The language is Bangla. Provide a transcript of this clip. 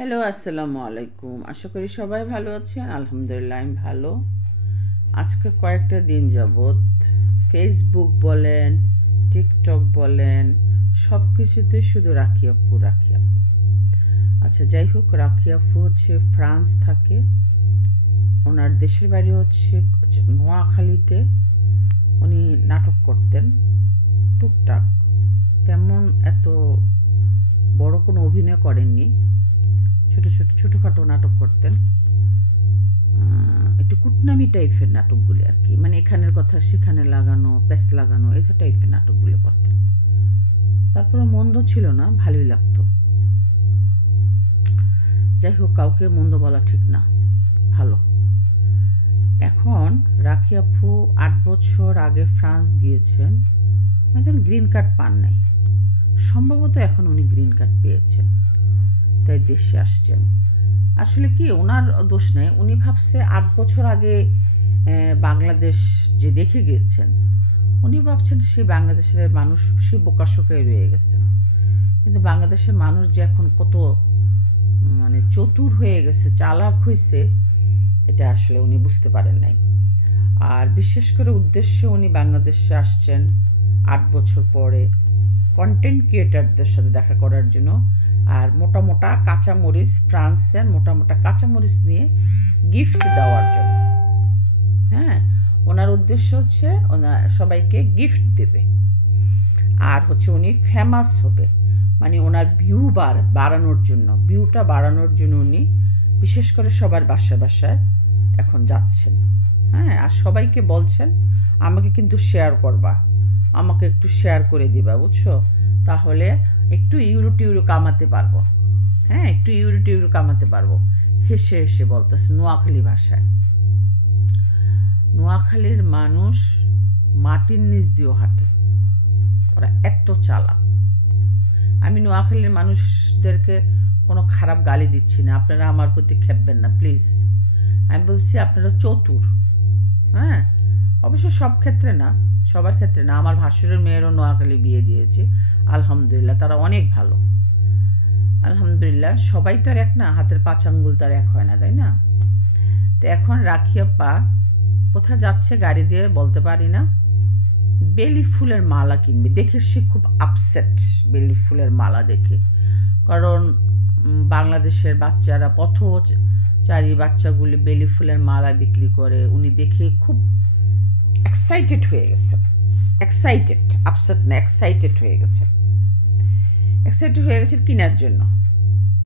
হ্যালো, আসসালামু আলাইকুম। আশা করি সবাই ভালো আছেন। আলহামদুলিল্লাহ আমি ভালো। আজকে কয়েকটা দিন যাবৎ ফেসবুক বলেন, টিকটক বলেন, সব কিছুতে শুধু রাখি আপু রাখি আপু। আচ্ছা, যাই হোক, রাখি আপু হচ্ছে ফ্রান্স থাকে। ওনার দেশের বাড়ি হচ্ছে নোয়াখালীতে। উনি নাটক করতেন টুকটাক, তেমন এত বড় কোনো অভিনয় করেননি। ছোটোখাটো নাটক করতেন। একটু কুটনামি টাইপের নাটকগুলি আর কি, মানে এখানের কথা সেখানে লাগানো, প্যাচ লাগানো, এই টাইপের নাটকগুলো করতেন। তারপরে মন্দ ছিল না, ভালোই লাগতো। যাই হোক, কাউকে মন্দ বলা ঠিক না, ভালো। এখন রাখি আপু 8 বছর আগে ফ্রান্স গিয়েছেন, হয়তো গ্রিন কার্ড পান নাই, সম্ভবত এখন উনি গ্রিন কার্ড পেয়েছেন, তাই দেশে আসছেন। আসলে কি, ওনার দোষ নেই। উনি ভাবছে 8 বছর আগে বাংলাদেশ যে দেখে গিয়েছেন, উনি ভাবছেন সেই বাংলাদেশের মানুষ সে বোকাশোকায় রয়ে গেছেন। কিন্তু বাংলাদেশের মানুষ যে এখন কত মানে চতুর হয়ে গেছে, চালাক হয়েছে, এটা আসলে উনি বুঝতে পারেন নাই। আর বিশেষ করে উদ্দেশ্যে উনি বাংলাদেশে আসছেন 8 বছর পরে কন্টেন্ট ক্রিয়েটারদের সাথে দেখা করার জন্য। আর মোটা মোটা কাঁচামরিচ, ফ্রান্সের মোটা মোটা কাঁচামরিচ নিয়ে গিফট দেওয়ার জন্য। হ্যাঁ, ওনার উদ্দেশ্য হচ্ছে ওনার সবাইকে গিফট দেবে, আর হচ্ছে উনি ফেমাস হবে, মানে ওনার ভিউ বাড়ানোর জন্য, ভিউটা বাড়ানোর জন্য উনি বিশেষ করে সবার বাসায় বাসায় এখন যাচ্ছেন। হ্যাঁ, আর সবাইকে বলছেন আমাকে কিন্তু শেয়ার করবা, আমাকে একটু শেয়ার করে দিবা, বুঝছো, তাহলে একটু ইউরো কামাতে পারবো। হ্যাঁ, একটু ইউরো কামাতে পারবো। হেসে হেসে বলতেছে নোয়াখালী ভাষায়। নোয়াখালীর মানুষ মাটির নিচ দিয়েও হাঁটে, ওরা এত চালাক। আমি নোয়াখালীর মানুষদেরকে কোনো খারাপ গালি দিচ্ছি না, আপনারা আমার প্রতি খেপবেন না প্লিজ। আমি বলছি আপনারা চতুর। হ্যাঁ, অবশ্য সব ক্ষেত্রে না, সবার ক্ষেত্রে না। আমার ভাসুরের মেয়েরও নোয়াখালী বিয়ে দিয়েছি, আলহামদুলিল্লাহ, তারা অনেক ভালো। আলহামদুলিল্লাহ, সবাই তো আর এক না, হাতের 5 আঙ্গুল তার এক হয় না, তাই না? তো এখন রাখি আপা কোথায় যাচ্ছে গাড়ি দিয়ে বলতে পারি না, বেলি ফুলের মালা কিনবে। দেখে সে খুব আপসেট বেলি ফুলের মালা দেখে, কারণ বাংলাদেশের বাচ্চারা পথচারী বাচ্চাগুলি বেলি ফুলের মালা বিক্রি করে, উনি দেখে খুব এক্সাইটেড হয়ে গেছে। আপসেট না, এক্সাইটেড হয়ে গেছে কেনার জন্য।